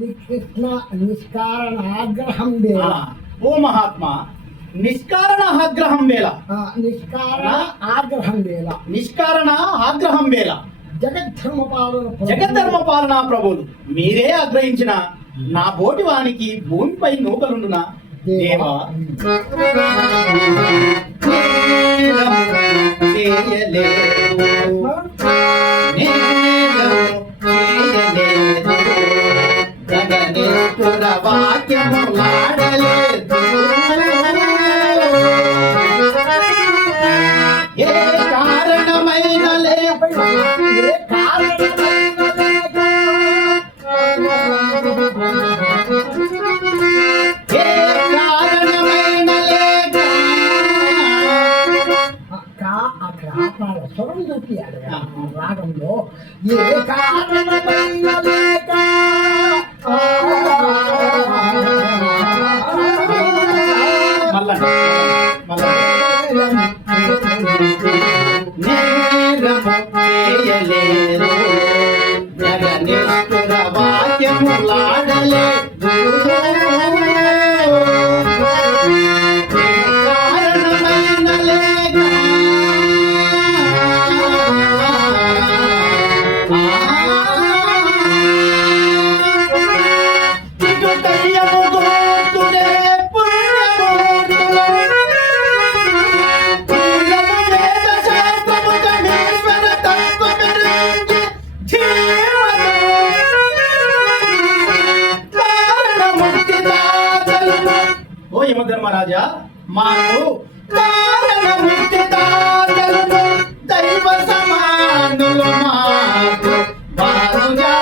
కృష్ణ నిష్కారణ ఆగ్రహం వేళ. ఓ మహాత్మా, నిష్కారణ ఆగ్రహం వేళ. నిష్కారణ ఆగ్రహం వేళ. నిష్కారణ ఆగ్రహం వేళ. జగద్ధర్మ పాలనా ప్రభువులు మీరే ఆగ్రహించిన నా బోటి వానికి భూమిపై నూకలుండునా దేవా? వాక్యము ఆడలేదు ఏ కారణమైన స్వరం చూపియాలి రాగంలో. ఏ కారణమైన లేక వాక్యము లాడలేదు యమధర్మరాజా, మాకు దైవ సమానులు మాకు బాలుగా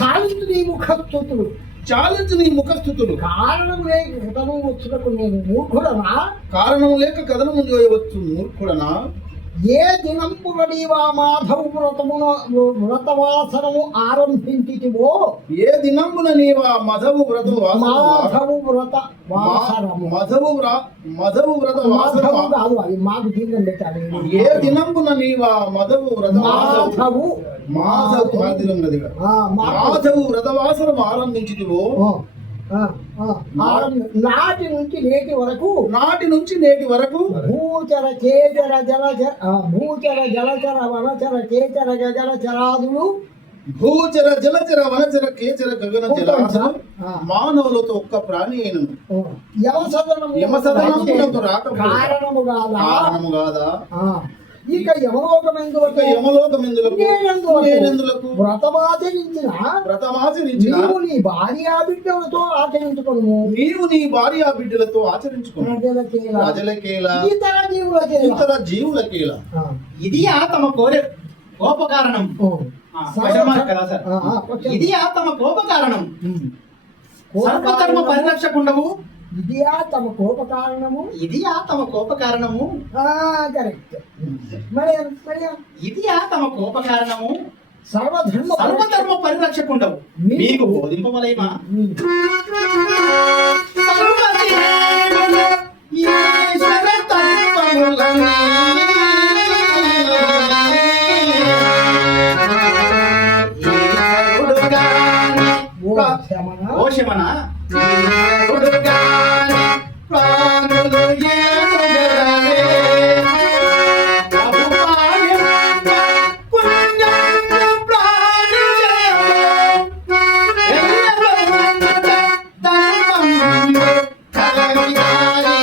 చాలించు నీ ముఖస్థుతులు. చాలించు నీ ముఖస్థుతులు. కారణం లేక కథనం వచ్చినప్పుడు నేను మూర్ఖుడనా? కారణం లేక కథనము చేయవచ్చు మూర్ఖుడనా? ఏ దినంపున నీవా మాధవ వ్రతవాసనము ఆరంభించితివో. ఏ దినంపున నీవా మధవు వ్రత మాధవు వ్రత వాసనము. మధవు వ్రత వాసనము కాదు, అది మాకు దీర్ఘం పెట్టాలి. ఏ దినంపున నీవా మధవు వ్రత మాధవు మాధవు వ్రతవాసనం ఆరంభించితివో. నాటి నుంచి నేటి వరకు భూచర చేచర జలచర భూచర జలచర వనచర కేచర గగన చరాదులు భూచర జలచర వనచర కేచర గగన జలాదులు మానవులతో ఒక్క ప్రాణి అయినను యమసదనమునకు రాక కారణము కాదా? ఇక యమలోకమెందులకు వ్రతమాచరించిన నీవు నీ భార్యా బిడ్డలతో ఆచరించుకోను. ప్రజలకేలా ఇతర జీవులకేలా. ఇది తమ కోప కారణం. ఇది తమ కోప కారణం. సర్వధర్మ పరిరక్షకుండవు. ఇదియా తమ కోప కారణము. కరెక్ట్. ఇది తమ కోప కారణము. సర్వధర్మ పరిరక్షకుండవు మీకు బోధింపవలేమా? ఈశ్వర తత్వములని శమన కొడుగాని ప్రాణులు ఏలుగరవే. ప్రభుపాలెమ్మ పుణ్యము ప్రాణుజయము. ఎల్లవరుండ ధర్మము కలగినాయి.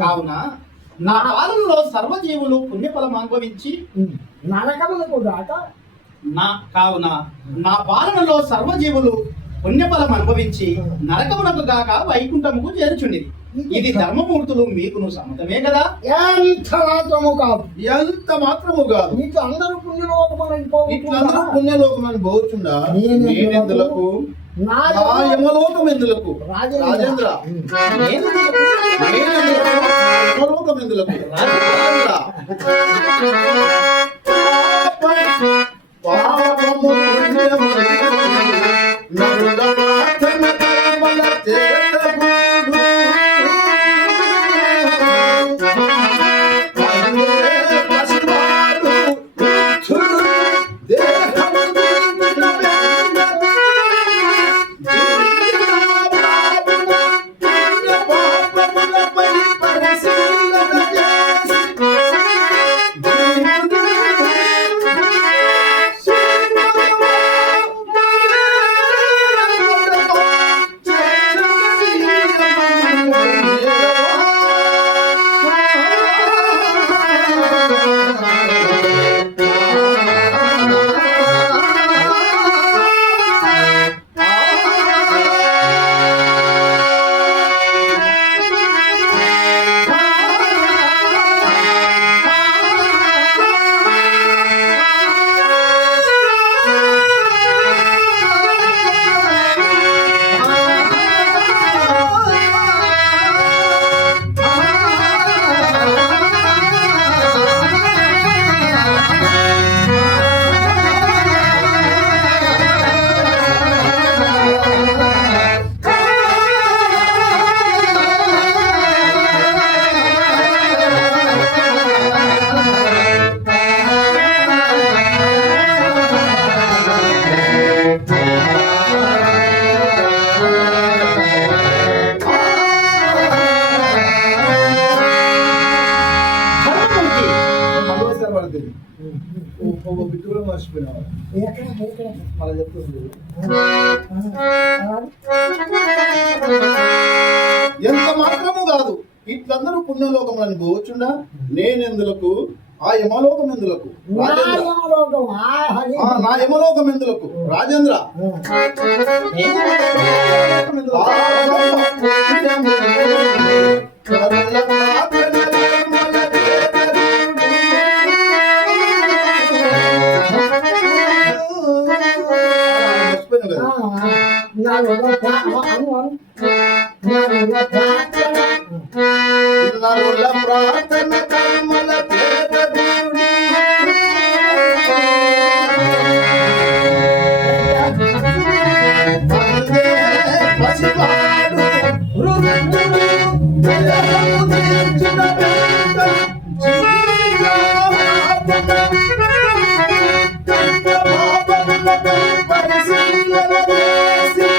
కావున నా పాలనలో సర్వజీవులు పుణ్యఫలం అనుభవించి నరకములకు దాట కావున నా పాలనలో సర్వజీవులు పుణ్యఫలం అనుభవించి నరకమునకు గాక వైకుంఠముకు చేర్చుండిరి. ఇది ధర్మమూర్తులు మీకును సమ్మతమే కదా. ఎంత మాత్రము కాదు, ఎంత మాత్రము కాదు. నీకు అందరూ పుణ్యలోకమని ఇట్లందరూ పుణ్యలోకమని పోవచ్చుండా నేనెందులకు నా యమలోకం ఎందులకు రాజేంద్ర యమలోకం ఎందులకు రాజేంద్ర పాపము పుణ్యము నరుల ప్రార్థన కర్మల చేతగూడు. పసివాడు వృద్ధుడు దేహము దింపిన వేళ జీవితాపాపముల పుణ్యపాపములపై పరిశీలన చేసి బిడ్డ మర్చిపోయినావా మళ్ళీ చెప్తుంది. ఎంత మాత్రము కాదు, ఇట్లందరూ పుణ్యలోకములని పోవచ్చుండా నేనెందులకు ఆ యమలోకం ఎందులకు నా యమలోకం ఎందులకు రాజేంద్ర ప్రార్థన కర్మల పసివాడు వృద్ధుడు దేహము దించిన వేళ పాపములపై పరిశీలన చేసి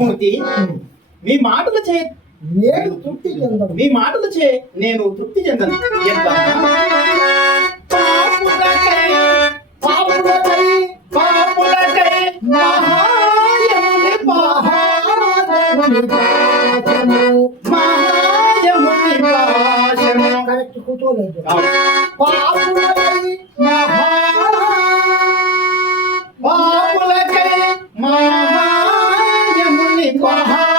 ధర్మమూర్తి, మీ మాటలు చే నేను తృప్తి చెందను. మీ మాటలు చే నేను తృప్తి చెందను. ఎట్లా? పాపులకై పాపులకై మహాయముని మహాదేవుని పాదము. మహాయముని పాశము. కరెక్ట్ కూర్చోలేదు. అవును. పాపులకై పాపులకై మహాయముని మహాయముని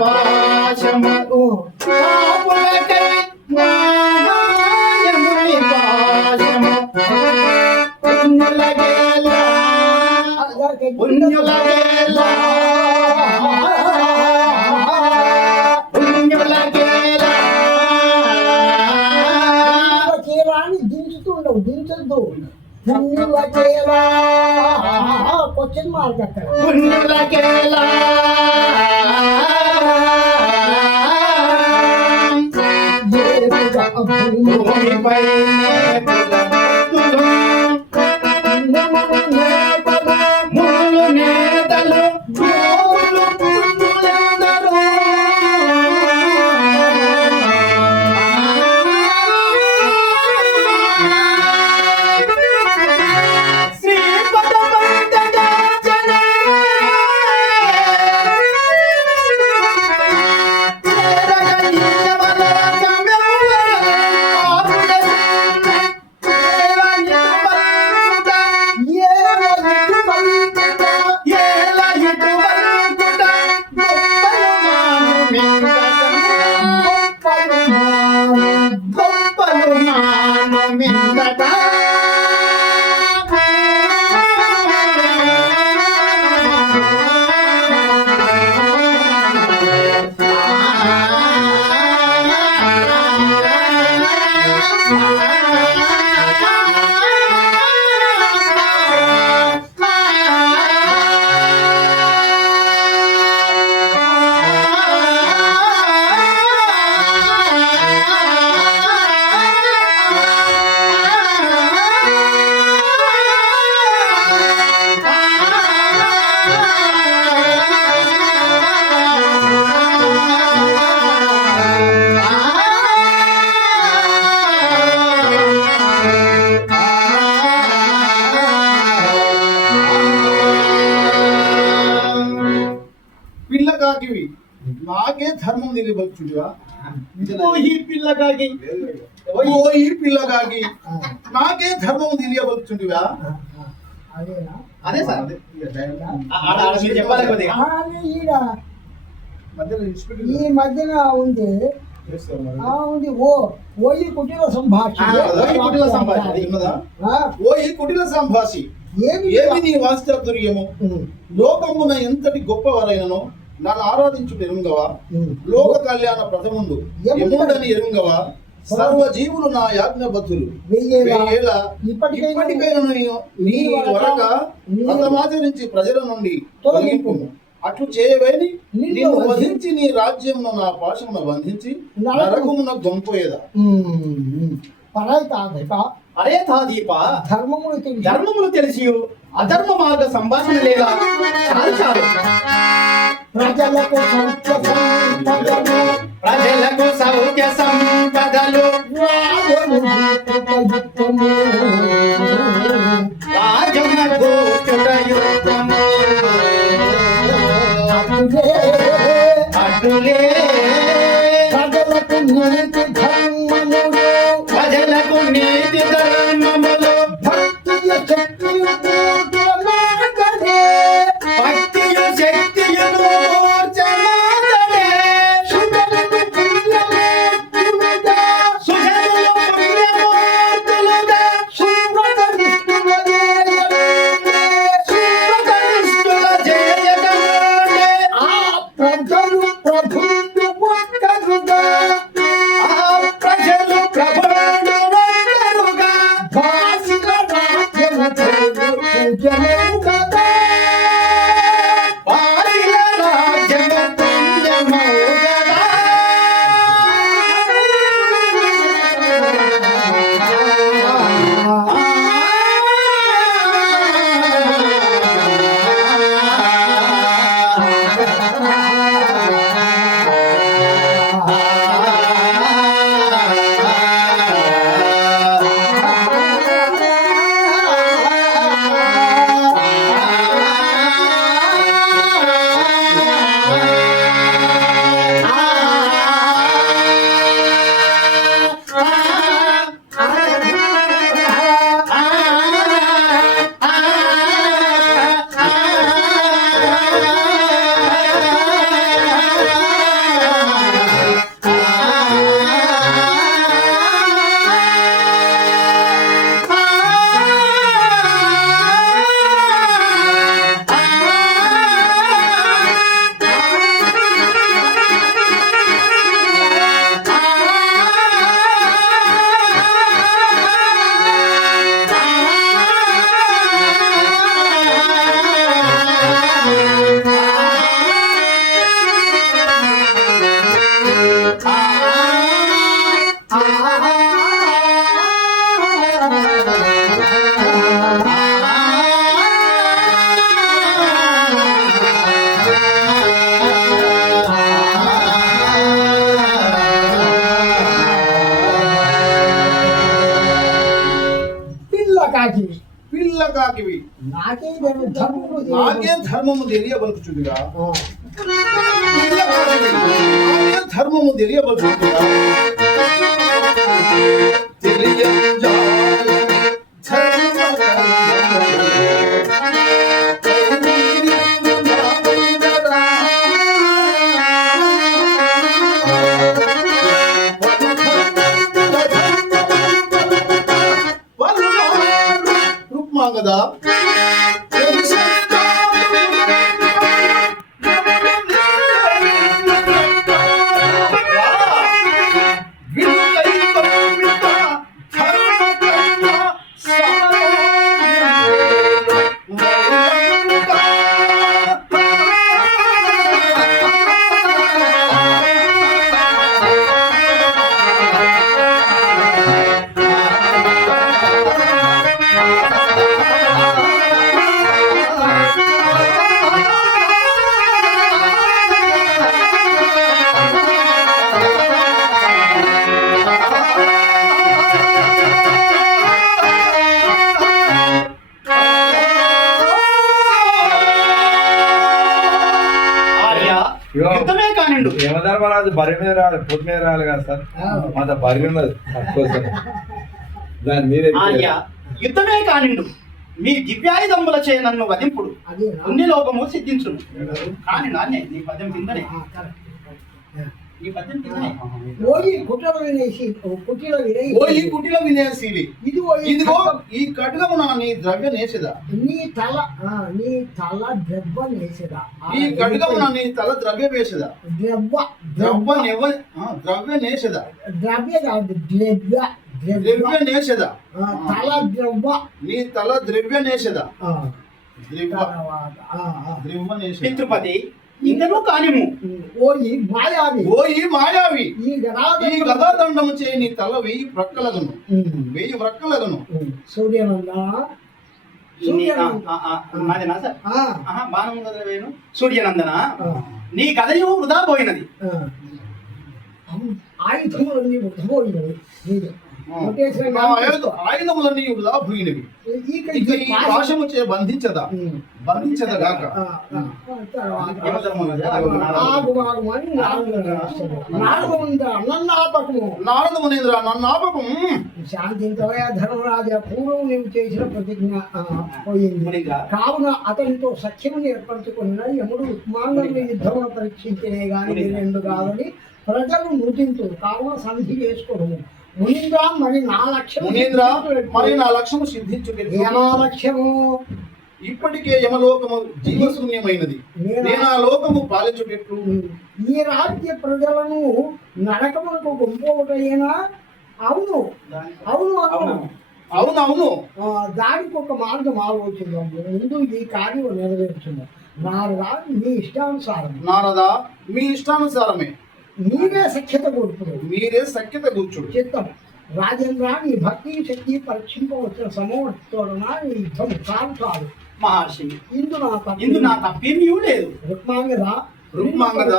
పాశము. పాపులకై మహాయముని పాశము. పుణ్యులకేలా పుణ్యులకేలా పుణ్యులకేలా చేరాన్ని దించుతూ ఉండవు, దించద్దు. పుణ్యుల చేరా క్వశ్చన్ మార్క్ అక్కడ. పుణ్యులకేలా భూమిపై మునులు నేతలు యోగులు పుణ్యులందరూ. శ్రీపదమంతగాచనే పిల్లకాకివి నాకే ధర్మం తెలియవచ్చుడివా? ఈ పిల్లకాకి ఓ ఈ పిల్లకాకి నాకే ధర్మం తెలియవచ్చుడివా? అదేనా? అదే సార్ అదే. ఆడ మీరు చెప్పాలి కొద్దిగా. అది ఈడ మధ్యలో ఈ ఇన్స్పెక్టర్ మధ్యన ఉంది. చేస్తారు మరి. ఉంది. ఓయి కుటీర సంభాషణ. ఓయి కుటీర సంభాషణ. అది ఉన్నదా? ఓ ఈ కుటిల సంభాషి ఏమి ఏమి నీ వాత్సల్యము? లోకమున ఎంతటి గొప్పవారైనను నన్ను ఆరాధించుట ఎరుంగవా? లోక కళ్యాణ ప్రథముండు ఎముడని ఎరుంగవా? సర్వ జీవులు నా యాజ్ఞబద్ధులు. వెయ్యేళ్ళ ఇప్పటికైనా నీ వరక వ్రతమాచరించి ప్రజల నుండి తొలగింపు. అట్లు చేయవేని నిన్ను వధించి నీ రాజ్యమును నా పాశమున బంధించి నరకమున గొంపోయేదా? అరే తాదీప, ధర్మములు ధర్మములు తెలిసి అధర్మ మార్గ సంభాషణ లేదా? చాలు చాలు. ప్రజలకు ప్రజలకు సౌఖ్య సంపదలు రాజునకు చుటయుక్తము. అటులే ప్రజలకు నీతి ధర్మములు ప్రజలకు నీతి ధర్మములు భక్తియ శక్తియు కూర్చున్నాడనే. భక్తియు శక్తియు కూర్చున్నాడనే. సుజనులు పుణ్యమూర్తులుగా సుజనులు పుణ్యమూర్తులుగా సువ్రత నిష్ఠులనేయనే. సువ్రతనిష్ఠుల చేయగలనే. ఆ ప్రజలు ప్రభువును ఒక్కరుగా ఆ నాకే ధర్మము నాకే ధర్మము తెలియబలుచుందిగా ఆ, నాకే ధర్మము తెలియబలుచుందిగా తెలియజాలని రుక్మాంగదా యుద్ధమే కానిండు. యమధర్మరాజు బరి మీద రాలి పొట్టు మీద రాలి కదా సార్, అంత బరి ఉన్నది తక్కువ దాని మీరే ఆర్య యుద్ధమే కానిండు. మీ దివ్యాయుధములచే నన్ను వధింపుడు అదే పుణ్యలోకము సిద్ధించును. కాని నాన్నే నీ పద్యం కిందనే, నీ పద్యం కిందనే. ఓయి కుట్రలు వినేసి కుట్టిలో వినేసి ఓ ఈ కుటిల వినేశీలి ఇదిగో ఈ ఖడ్గమున నీ ద్రవ్య నేషద నీ తల ద్రవ్వ నేసేదా ఈ ఖడ్గమున నీ తల ద్రవ్య వేషద ద్రవ్వ ద్రవ్య నేషద ద్రవ్య కాదు ద్రవ్య ద్రవ్య నేషద తల ద్రవ్వ నీ తల ద్రవ్య నేషద ఆ, ద్రవ్య తర్వాత, ద్రవ్య నేషద పితృపతి ఇంకనూ కానిము. ఓయి మాయావి ఓ ఈ మాయావి ఈ ఈ గదాదండము చే నీ తల 1000 ప్రక్కలగను 1000 ప్రక్కలగను సూర్యనంద నాదేనా సార్? బాణం వేణు సూర్యనందన నీ కథయు వృధా పోయినది. ఆయుధములన్నీ ఉద్భవించినవి నీది. ఆయుధములన్నీ వృధా పోయినవి ఇక ఈ పాశము చే బంధించదగాక నారద మునీంద్ర నన్నాపకం శాంతించవయ ధర్మరాజా, పూర్వం నీవు చేసిన ప్రతిజ్ఞ పోయింది. కావున అతనితో సఖ్యముని ఏర్పరచుకున్న యముడు ఉత్మాంగుని యుద్ధమును పరీక్షించినే గాని వీరెందు కాదని ప్రజలు నృతించు. కావున సంధి చేసుకోవడము మునీంద్ర. మరి నా లక్ష్యం మునీంద్ర మరి నా లక్ష్యము సిద్ధించుటే లక్ష్యము ఇప్పటికే యమలోకము జీవశూన్యమైనది. నేను ఆ లోకము పాలించుటెట్లు? ఈ రాజ్య ప్రజలను నరకములకు గుంపోటైనా అవును అవును అవును అవునవును దానికి ఒక మార్గం ఆలోచిద్దాం. ముందు ఈ కార్యం నెరవేర్చుందాం. నారదా మీ ఇష్టానుసారం. నారదా మీ ఇష్టానుసారమే. మీరే సఖ్యత కోరుకుడు, మీరే సఖ్యత కూర్చుడు. చిత్తం రాజేంద్ర, నీ భక్తి శక్తి పరీక్షింపవచ్చిన సమోత్తోడన ఈ యుద్ధం కాదు మహర్షి. ఇందు నా తప్పేమీ లేదు. రుక్మాంగద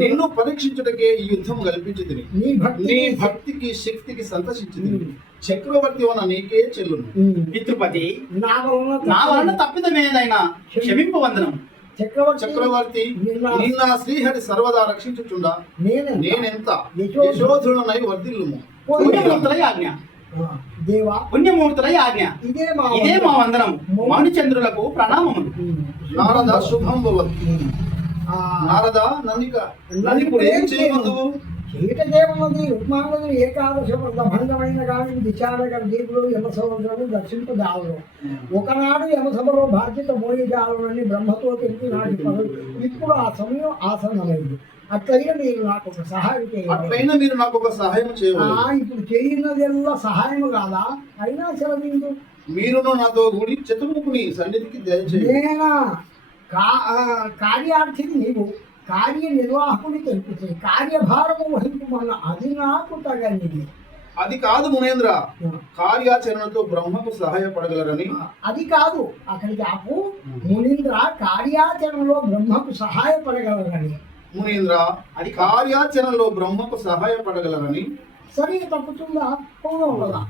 నిన్ను పరీక్షించుటకే ఈ యుద్ధం కల్పించింది. నీ భక్తికి శక్తికి సంతసించింది. చక్రవర్తి వన నీకే చెల్లును. పితృపతి నా వలన తప్పిదమేదైనా క్షమింపవందనం. చక్రవర్తి నిన్న శ్రీహరి సర్వదా రక్షించుచుండా నేనెంత యశోధుడనై వర్ధిల్లుము. పుణ్యమూర్తులై ఆజ్ఞ, పుణ్యమూర్తులై ఆజ్ఞ. ఇదే మా వందనం. మణిచంద్రులకు ప్రణామములు. నారద శుభం భవతి. నారద నన్ను ఏం చేయవద్దు? కీటకేమున్నది రుక్మాంగుడు ఏకాదశ భంగమైన కానీ దిశానగ దీపులు యమసముద్రము దర్శింపజాలను. ఒకనాడు యమసభలో బాధ్యత మోయజాలని బ్రహ్మతో తెలిపి నాటి పనులు. ఇప్పుడు ఆ సమయం ఆసన్నమైంది. అట్లయినా మీరు నాకు ఒక సహాయం చేయాలి. ఇప్పుడు చేయినదెల్లా సహాయం కాదా? అయినా సెలవిందు. మీరును నాతో కూడి చతుర్ముఖుని సన్నిధికి దయచేయండి. నేనా కార్యార్థిని నీవు, కార్యనిర్వాహకుని తెలిపితే కార్యభారము వహింపమన్న అది నాకు తగనిది. అది కాదు మునేంద్ర, కార్యాచరణతో బ్రహ్మకు సహాయపడగలరని. అది కాదు, అక్కడికి ఆపు. మునీంద్ర కార్యాచరణలో బ్రహ్మకు సహాయపడగలరని. మునీంద్ర అది కార్యాచరణలో బ్రహ్మకు సహాయపడగలరని. సరిగా తప్పుతుందా? ఉండదా?